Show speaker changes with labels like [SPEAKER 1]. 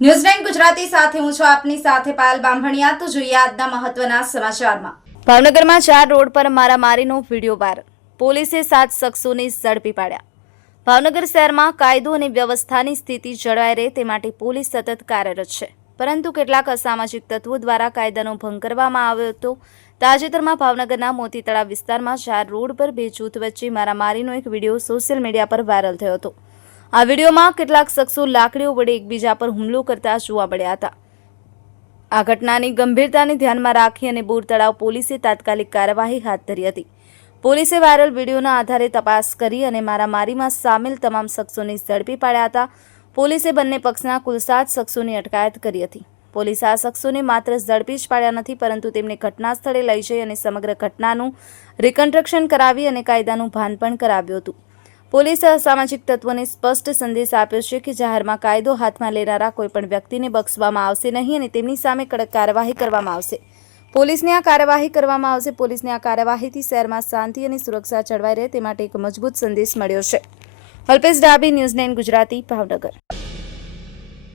[SPEAKER 1] News Gujarati સાથે હું છું આપની સાથે પાયલ બામભણિયા તો જોઈએ આજના મહત્વના સમાચારમાં. ભાવનગરમાં ચાર રોડ પર મારામારીનો વીડિયો વાયરલ. પોલીસે સાત શખ્સોને ઝડપી પાડ્યા. ભાવનગર શહેરમાં કાયદો અને વ્યવસ્થાની સ્થિતિ જળવાઈ રહે તે માટે પોલીસ સતત કાર્યરત છે. પરંતુ કેટલાક અસામાજિક તત્વો દ્વારા કાયદાનો ભંગ કરવામાં આવ્યો હતો. તાજેતરમાં ભાવનગરના મોતીતળા વિસ્તારમાં ચાર રોડ પર બે જૂથ વચ્ચે મારામારીનો એક વીડિયો સોશિયલ મીડિયા પર વાયરલ થયો હતો. આ વિડીયોમાં કેટલાક શખ્સો લાકડીઓ વડે એકબીજા પર હુમલો કરતા જોવા મળ્યા હતા. આ ઘટનાની ગંભીરતાને ધ્યાનમાં રાખી અને બોર તળાવ પોલીસે તાત્કાલિક કાર્યવાહી હાથ ધરી હતી. પોલીસે વાયરલ વિડીયોના આધારે તપાસ કરી અને મારામારીમાં સામેલ તમામ શખ્સોને ઝડપી પાડ્યા હતા. પોલીસે બંને પક્ષના કુલ સાત શખ્સોની અટકાયત કરી હતી. પોલીસે આ શખ્સોને માત્ર ઝડપી જ પાડ્યા નથી, પરંતુ તેમને ઘટના સ્થળે લઈ જઈ અને સમગ્ર ઘટનાનું રિકન્સ્ટ્રક્શન કરાવી અને કાયદાનું ભાન પણ કરાવ્યું હતું. પોલીસે અસામાજિક તત્વોને સ્પષ્ટ સંદેશ આપ્યો છે કે જાહેરમાં કાયદો હાથમાં લેનારા કોઈપણ વ્યક્તિને બક્ષવામાં આવશે નહીં અને તેમની સામે કડક કાર્યવાહી કરવામાં આવશે. પોલીસની આ કાર્યવાહી કરવામાં આવશે. પોલીસની આ કાર્યવાહીથી શહેરમાં શાંતિ અને સુરક્ષા જળવાઈ રહે તે માટે એક મજબૂત સંદેશ મળ્યો છે. અલ્પેશ ડાબી, ન્યૂઝ નાઇન ગુજરાતી, ભાવનગર.